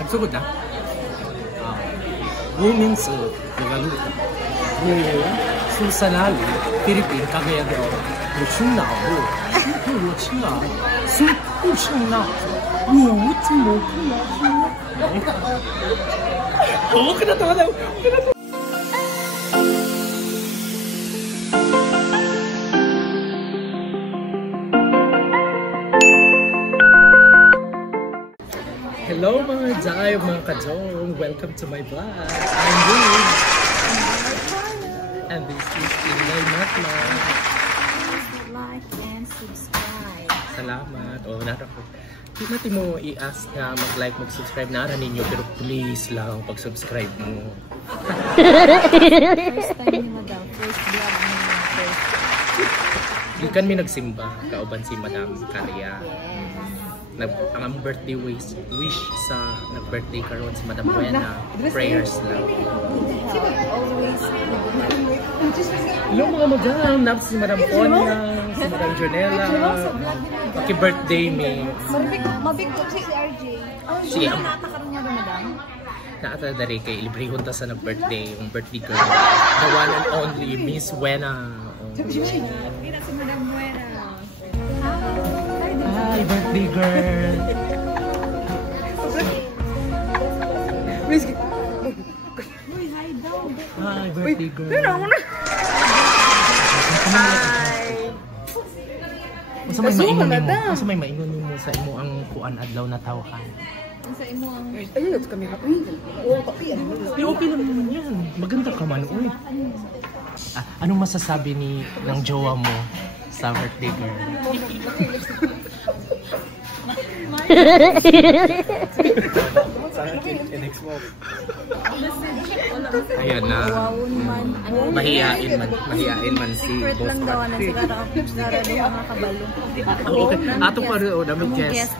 Nagsugod na? Women's regaluta. Susanali, Philippine, Cagayan de Oro. 我去哪儿？我去哪儿？是不是哪？我怎么不来呢？我跟他打的，我跟他打。Hello mga Jai, mga Kajong! Welcome to my vlog! I'm Ruth! And this is Inday Matla! Please like and subscribe! Salamat! O, narako. Di natin mo i-ask na mag-like, mag-subscribe na ninyo, pero please lang pag-subscribe mo. First time ni Madam, first vlog ni Madam. Di kami nagsimba, kauban si Madam Karia. Ang birthday wish sa nag-birthday karon si Madam Buena, prayers lang. Always. Hello mga madam, naps si Madam Ponya, si Madam Jonella. Happy birthday, mates. Mabig ko si RJ. Siya. Natakaroon niya ba, Madam? Naata dari kay librehon ta sa nag-birthday, yung birthday girl. The one and only Miss Buena. Kita si Madam Buena. Hi, birthday girl! Hi, birthday girl! Hi! Masa may maingon mo sa imo ang kuan adlaw na tawahan? Sa imo ang... Ayun, kami kapi. Oo, kapi. Okay naman yan. Maganda ka man, uy. Anong masasabi ng jowa mo sa birthday girl? Ayan na. Mahihain man si secret boss. lang daw na sigara doon mga kabalo. Okay. Ato pa rin, dami guest.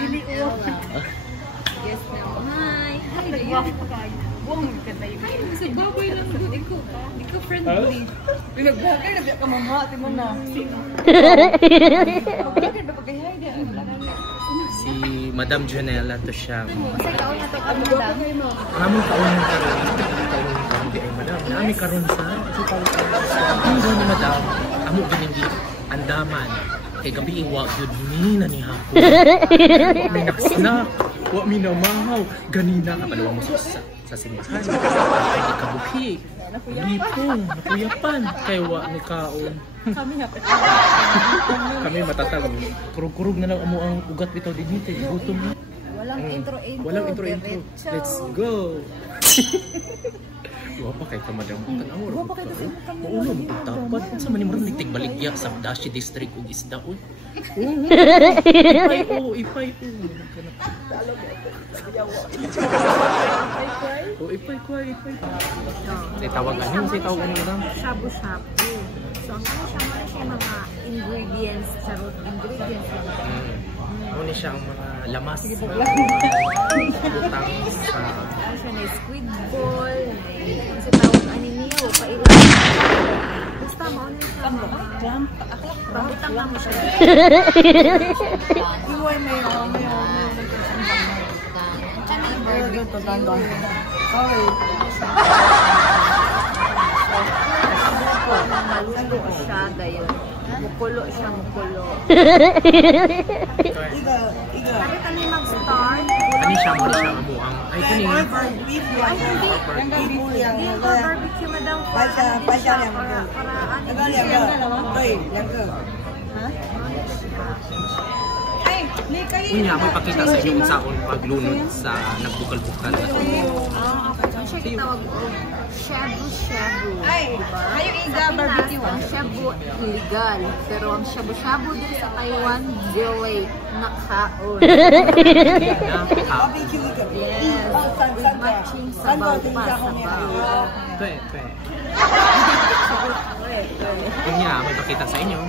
Dili o. Guest na. Hi. Hi. Buong magkanta yun. Kasi baboy lang doon. Ikaw friendly. Pinagbagay na biya ka mama. Tingnan mo na. Pagkakit ba pagkahay niya? Si Madam Jonella to siya. Masay kaon na ito ang Madam. Aming kaon karon. Di ay Madam. Nami karon sa. Ang gano'n Madam. Amo ganindi andaman. Kay gabi iwa yun ni hapon. May naksnak. Wa mi namahaw. Ganina kapalawa mo sa simbahan. Ay kabuhi. Lipong. Napuyapan. Kay wa ni kaon. Kami matatag. Kurug-kurug na lang amo ang ugat bitaw din dito. Gutom na. Walang intro. Let's go. Wa pa kay kamadam kan amor. Wa pa kay maulo mo tapat sa manimron ligtig baligya sa Dashi district ug isda ul. Ipay. Ipay. Tawagan mo ram. Shabu-shabu. So, ang siya mga ingredients, charot ingredients lang. Ano siya ang mga lamas. Utang sa... Ano siya na squid ball, kasi tawag aniniyo, pailan. Basta mo, ano siya mga... Pambutang lang mo siya. Iway mayo. Sorry. Maluto siya, gayon. Mukulo siya. Iga. Sabi ka na mag-start. Ano siya mo siya amuang? Ay, kuni. Ay, hindi ko barbecue, Madam. Unya, may pakita sa inyo kung saan paglunod sa nagbukal-bukal. Ang siya kitawag o shabu-shabu. Kayo iga barbecue ah. Ang shabu illegal. Pero ang shabu-shabu din sa Taiwan, delay na kaon. Barbecue iga. Yes. Matching sabaw pa sabaw. Pwede. Unya, may pakita sa inyo.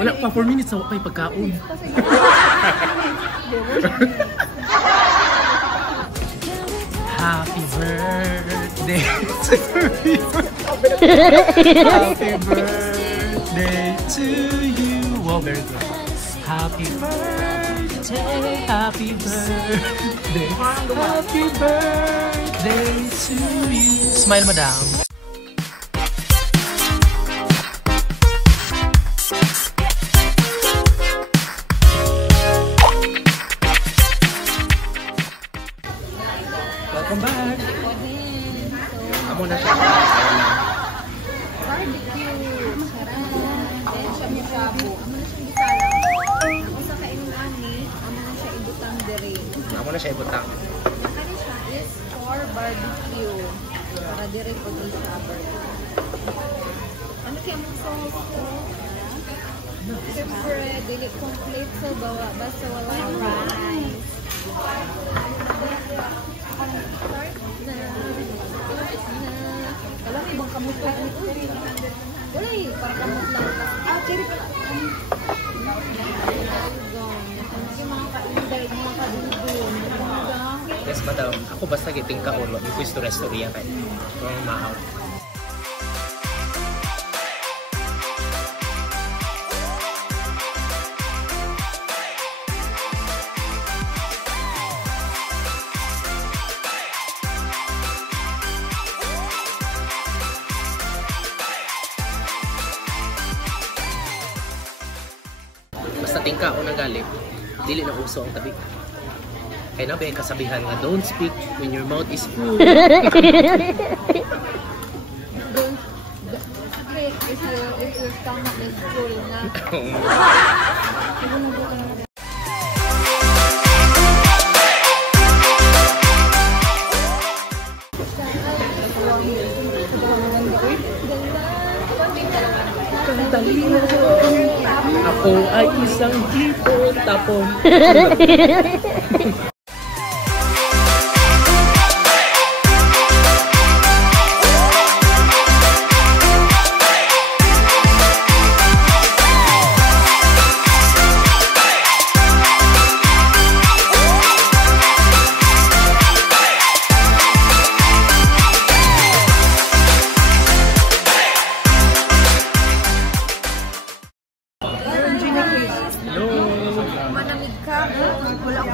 Wala pa 4 minutes sa wakay pagkaon. Happy birthday to you. Happy birthday to you. Wow, very good. Happy birthday. birthday, happy birthday, happy birthday to you. Smile, madam. Welcome back. Amo na siya. Barbecue. Then siya may sabo. Amo na siyang gisalang. Ako sa kainong ani, amo na siya ibutang dere. Amo na siya ibutang. Nakani siya is for barbecue. Para dere pag i-saber. Ano kaya mong sauce ko? Siyempre, dili complete sa bawa. Basta wala yung rice. Wala may ibang kamot lang ito. Wala eh, para kamot lang. Cherry pala. Yung mga kainday, mga kadudun. Yes, madam. Ako basta giting ka ulo. Di pwes to restaurant yan kayo. Mga maaw. Basta tingka o nagalit, dili na uso ang tabi. Kaya na ba yung kasabihan nga, don't speak when your mouth is full. Don't speak if your stomach is full na. Ako ay isang tipo tapon. Manamig ka.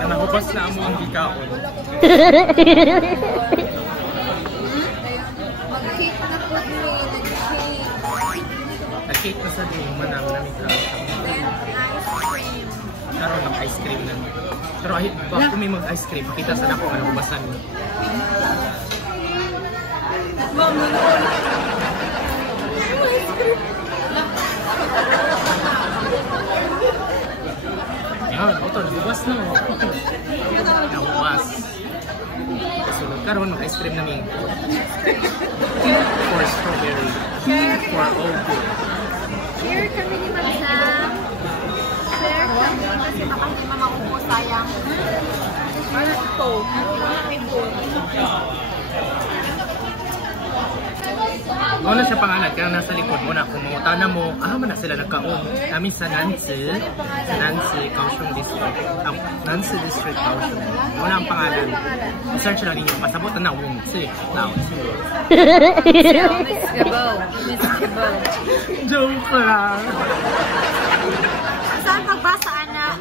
Nahubas na amo ang gikaon. Mag-cake na po mo. Nag-cake na sa din, manamig ka. Then, ice cream. Karoon ng ice cream na. Pero bago may mag-ice cream, kita sa ako ang nahubasan. Yan, ito, hubas na. Hubas. Sunod karoon ng ice cream namin. Tea for strawberry. Tea for oat. Share kami ni Magsam. Share kami kasi baka hindi makupo sayang. Ano ito? May bowl. Ano siya pangalan, kaya nasa likod mo na kung mangutana mo, man na sila nagkaon. Kami sa Nancy, Kaohsiung District. Nancy District, Kaohsiung. Muna ang pangalan. Search na ninyo, pasabot na Wong Tsi. Miss Gabaw. Miss Gabaw. Joke lang. Saan pagbasa, anak?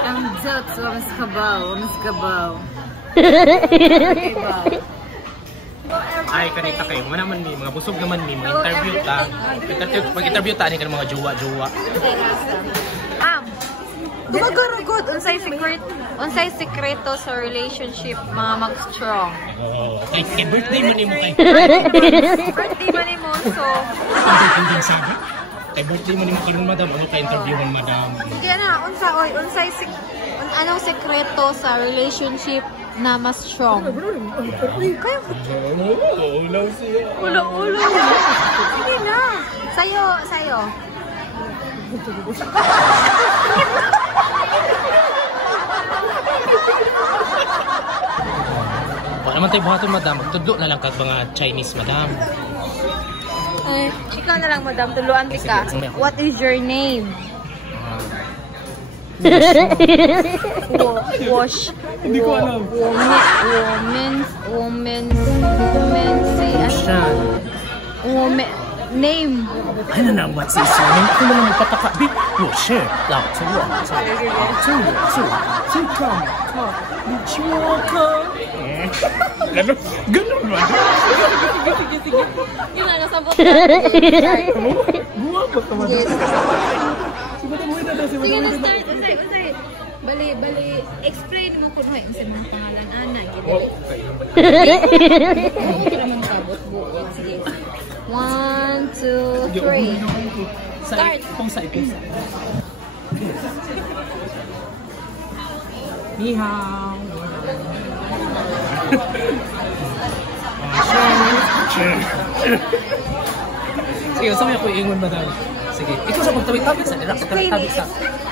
Ang jokes, Miss Gabaw. Miss Gabaw. Ay, kanita kayo. Mga naman mga busog naman mga interview ta. Pag-interview ta, ni ka mga jowa-jowa. Dumagarugod, unsay sekreto sa relationship, mga mag-strong. Kay birthday mo ni mo kay. Birthday man ni mo, so... Hindi sabi? Kay birthday mo ni mo karon madam, ano kay interview mo madam? Hindi na, anong sekreto sa relationship na mas strong? Kayo, Ulaw siya. ulo. Hindi na. Sayo. Wala naman tayo buhaton madam, tudlo na lang kag mga Chinese madam. Ikaw na lang, madam. Tuluan ka. What is your name? Wash. Hindi ko alam. Woman. Name. Ano na, what's his name? Ako na lang magpataka. Big, no, sure. Lang, tuwa. Ganun ba? Sige. Yun na, nasabot na. Buwag ba ka Yes. Sige Sige na, start. Usay. Bali. Explain mo kung ano yung mga pangalan. Ana, gila. Okay naman sabot. Buot. Sige. 1, 2, 3. Start. Pungsa. Ni hao. Sige, saan ako iingon ba dahil? Sige, ikaw sa pagtawid-tawid sa Iraq, pagtawid sa...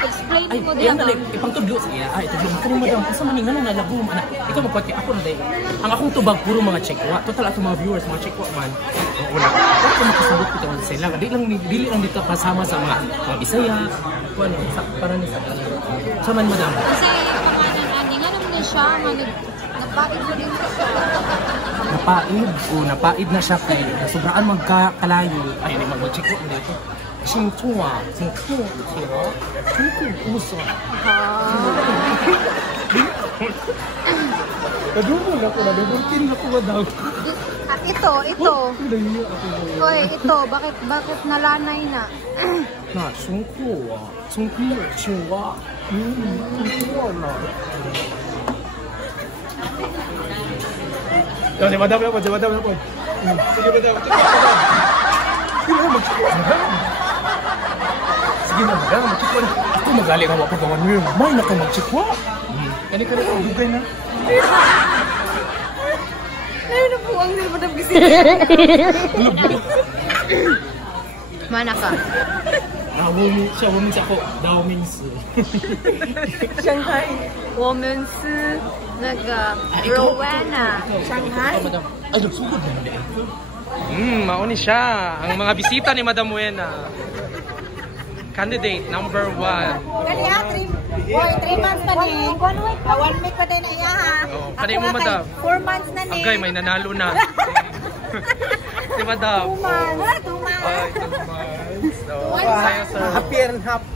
Explain Ay, mo yan dila na ba? ipangtudlo sa iya. Ay, tudlo. Kani madam, asa man nga nung nalagom, anak. Ikaw magkwati, ako na dahil. Ang akong tubag, puro mga checkwa. Total, ato mga viewers, mga checkwa man. Ang una, ako makasabot ko ito sila. Dili lang dito kasama sa mga Bisaya. Ano, para ni sa... Saman, madam. Kasi yung pangalan ani, nga naman na siya, nagpaid mo din siya. Napaid na siya kay sobraan magkakalayo. Ay, hindi mag-checkwa mo dito. Singtua, uso. Nadumol ako ba daw? Ito. Hoy, ito, bakit nalanay na? Na, sungkuwa, chiwa. Sungkuwa na. Sige, madam. Sige, madam. Sige na, magchikwa na. Ako magaling ang wapagawan mo yun. May na ka magchikwa. Kani ang bugay na. Ay, napuwang na madam kasi. Mana ka? Women's ako. Daomings. Shanghai. Women's Rowena. Shanghai. Ay, sugod na na. Mauni siya. Ang mga bisita ni Madam Wena. Candidate number 1. Kani ha, 3 months na ni. 1 week pa din na iya ha. Oh, kanay mo, madam. 4 months na ni. Agay, may nanalo na. Si Madam. 2 months. Ay, 2 months. So, sa'yo, sir. Happy and half.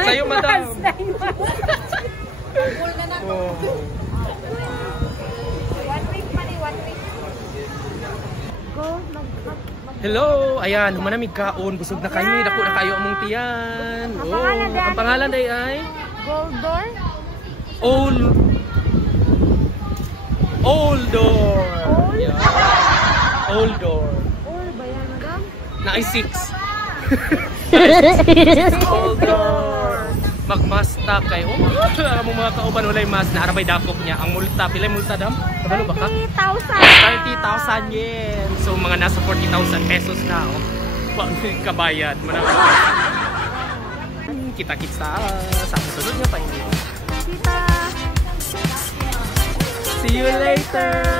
Sa'yo, Madam. Full na na. Oh. 1 week pa ni, 1 week. Hello! Ayan, humanamig kaon. Busog na kayo. Dako na kayo among tiyan. Ang pangalan ay? Goldor? Oldor. Oldor. Old ba yan, madam? Na ay 6. Oldor. Magmasta kayo. Alam mo mga kauban, walay mas. Naarabay dakop niya. Ang multa, pilay multa, dam? Kabalo ba ka? 30,000 yen. So mga nasa 40,000 pesos na. Pag kabayad. Kita-kita sa susunod nga pa. Kita! See you later!